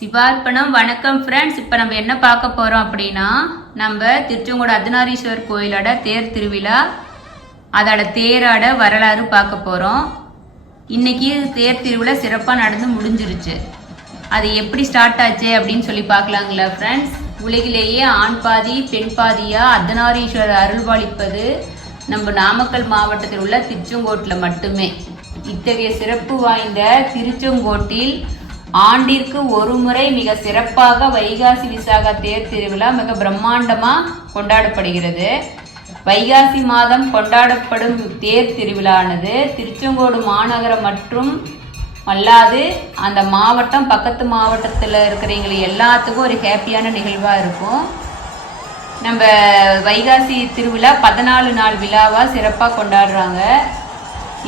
சிவார்ப்பணம். வணக்கம் ஃப்ரெண்ட்ஸ். இப்போ நம்ம என்ன பார்க்க போகிறோம் அப்படின்னா, நம்ம திருச்செங்கோடு அர்த்தநாரீஸ்வரர் கோயிலோட தேர் திருவிழா, அதோட தேரோட வரலாறு பார்க்க போகிறோம். இன்னைக்கு தேர் திருவிழா சிறப்பாக நடந்து முடிஞ்சிருச்சு. அது எப்படி ஸ்டார்ட் ஆச்சு அப்படின்னு சொல்லி பார்க்கலாங்களா ஃப்ரெண்ட்ஸ். உலகிலேயே ஆண் பாதி பெண் பாதியாக அர்த்தநாரீஸ்வரர் அருள்பாலிப்பது நம்ம நாமக்கல் மாவட்டத்தில் உள்ள திருச்செங்கோட்டில் மட்டுமே. இத்தகைய சிறப்பு வாய்ந்த திருச்செங்கோட்டில் ஆண்டிற்கு ஒரு முறை மிக சிறப்பாக வைகாசி விசாக தேர் திருவிழா மிக பிரம்மாண்டமா கொண்டாடப்படுகிறது. வைகாசி மாதம் கொண்டாடப்படும் தேர் திருவிழானது திருச்செங்கோடு மாநகரம் மற்றும் அல்லாது அந்த மாவட்டம் பக்கத்து மாவட்டத்தில் இருக்கிறவங்க எல்லாத்துக்கும் ஒரு ஹாப்பியான நிகழ்வாக இருக்கும். நம்ம வைகாசி திருவிழா 14 நாள் விழாவாக சிறப்பாக கொண்டாடுறாங்க.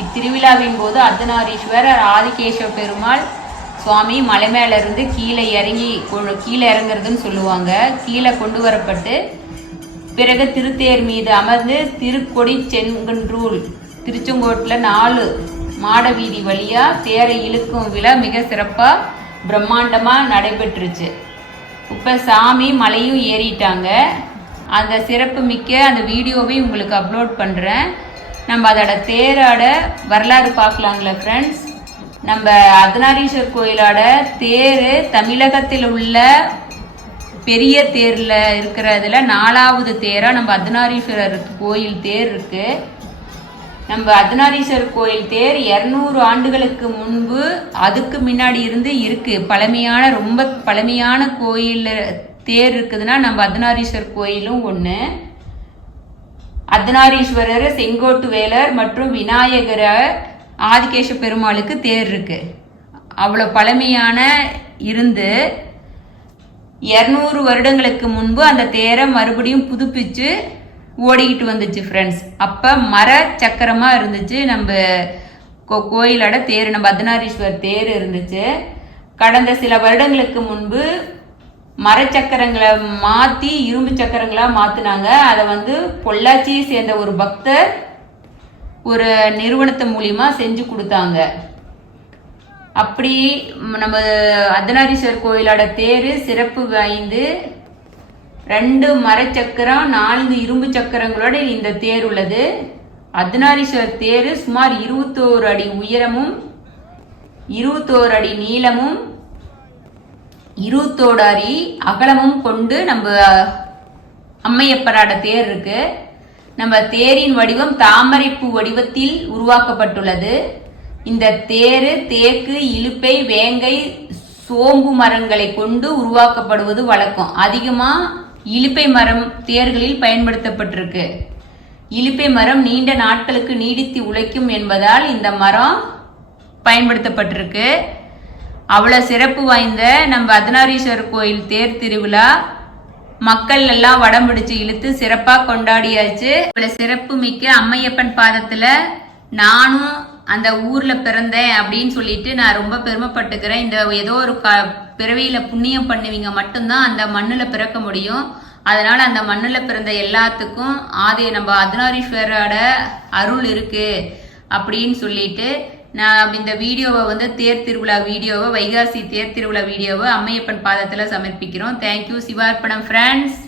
இத்திருவிழாவின் போது அர்த்தநாரீஸ்வரர் ஆதிகேசவ பெருமாள் சுவாமி மலை மேல இருந்து கீழே இறங்குறதுன்னு சொல்லுவாங்க. கீழே கொண்டு வரப்பட்டு பிறகு திருத்தேர் மீது அமர்ந்து திருக்கொடி செங்கன்றூர் திருச்செங்கோட்டில் 4 மாட வீதி வழியா தேரை இழுக்கும் விழா மிக சிறப்பா பிரம்மாண்டமா நடைபெற்றுச்சு. இப்ப சாமி மலையும் ஏறிட்டாங்க. அந்த சிறப்பு மிக்க அந்த வீடியோவை உங்களுக்கு அப்லோட் பண்றேன். நம்ம அதோட தேரோட வரலாறு பார்க்கலாங்களா ஃப்ரெண்ட்ஸ். நம்ம அர்த்தநாரீஸ்வரர் கோயிலோட தேர் தமிழகத்தில் உள்ள பெரிய தேர்ல இருக்கிறதுல 4வது தேரா நம்ம அர்த்தநாரீஸ்வரர் கோயில் தேர் இருக்கு. நம்ம அர்த்தநாரீஸ்வரர் கோயில் தேர் 200 ஆண்டுகளுக்கு முன்பு அதுக்கு முன்னாடி இருந்து இருக்கு. ரொம்ப பழமையான கோயில் தேர் இருக்குதுன்னா நம்ம அர்த்தநாரீஸ்வரர் கோயிலும் ஒன்று. அர்த்தநாரீஸ்வரர், செங்கோட்டு வேலர் மற்றும் விநாயகர், ஆதிகேசவ பெருமாளுக்கு தேர் இருக்கு. அவ்வளோ பழமையான இருந்து 200 வருடங்களுக்கு முன்பு அந்த தேரை மறுபடியும் புதுப்பிச்சு ஓடிக்கிட்டு வந்துச்சு ஃப்ரெண்ட்ஸ். அப்போ மர சக்கரமாக இருந்துச்சு நம்ம கோயிலோட தேர். நம்ம அர்த்தநாரீஸ்வரர் தேர் இருந்துச்சு. கடந்த சில வருடங்களுக்கு முன்பு மரச்சக்கரங்களை மாற்றி இரும்பு சக்கரங்களாக மாற்றினாங்க. அதை பொள்ளாச்சியை சேர்ந்த ஒரு பக்தர் ஒரு நிறுவனத்தை மூலியமா செஞ்சு கொடுத்தாங்க. அப்படி நம்ம அர்த்தநாரீஸ்வரர் கோயிலோட தேர் சிறப்பு வாய்ந்து 2 மரச்சக்கரம் 4 இரும்பு சக்கரங்களோட இந்த தேர் உள்ளது. அர்த்தநாரீஸ்வரர் தேர் சுமார் 21 அடி உயரமும் 21 அடி நீளமும் 21 அடி அகலமும் கொண்டு நம்ம அம்மையப்பரோட தேர் இருக்கு. நம்ம தேரின் வடிவம் தாமரைப்பூ வடிவத்தில் உருவாக்கப்பட்டுள்ளது. இந்த தேரு தேக்கு, இலுப்பை, வேங்கை, சோம்பு மரங்களை கொண்டு உருவாக்கப்படுவது வழக்கம். அதிகமா இலுப்பை மரம் தேர்களில் பயன்படுத்தப்பட்டிருக்கு. இலுப்பை மரம் நீண்ட நாட்களுக்கு நீடித்து உழைக்கும் என்பதால் இந்த மரம் பயன்படுத்தப்பட்டிருக்கு. அவ்வளவு சிறப்பு வாய்ந்த நம்ம அர்த்தநாரீஸ்வரர் கோயில் தேர் திருவிழா மக்கள் எல்லாம் வடம் பிடிச்சு இழுத்து சிறப்பா கொண்டாடியாச்சு. இவ்வளவு சிறப்பு மிக்க அம்மையப்பன் பாதத்துல நானும் அந்த ஊர்ல பிறந்தேன் அப்படின்னு சொல்லிட்டு நான் ரொம்ப பெருமைப்பட்டுக்கிறேன். இந்த ஏதோ ஒரு பிறவியில புண்ணியம் பண்ணுவீங்க மட்டும்தான் அந்த மண்ணுல பிறக்க முடியும். அதனால அந்த மண்ணுல பிறந்த எல்லாத்துக்கும் நம்ம அர்த்தநாரீஸ்வரோட அருள் இருக்கு அப்படின்னு சொல்லிட்டு நான் இந்த வீடியோவை தேர் திருவிழா வீடியோவை, வைகாசி தேர் திருவிழா வீடியோவை அம்மையப்பன் பாதத்துல சமர்ப்பிக்கிறோம். தேங்க்யூ. சிவார்ப்பணம் ஃப்ரெண்ட்ஸ்.